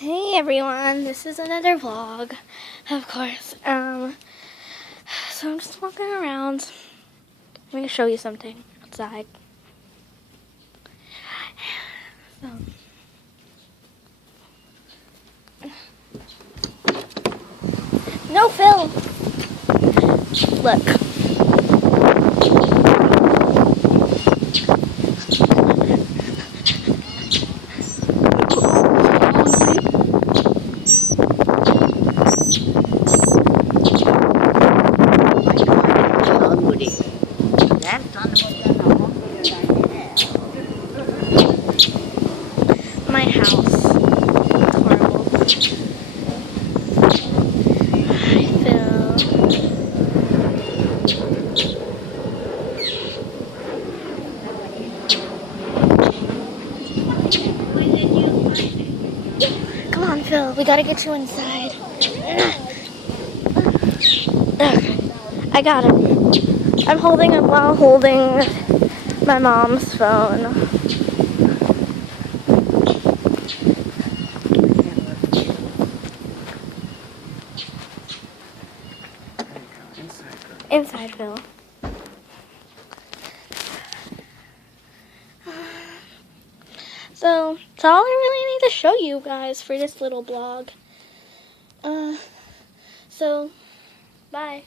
Hey everyone, this is another vlog, of course. So I'm just walking around. I'm going to show you something outside. So. No, Phil! Look. My house. It's horrible. Hi, Phil. Come on, Phil. We gotta get you inside. I got it. I'm holding it while holding my mom's phone. Inside, Phil. So, that's all I really need to show you guys for this little blog. So, bye.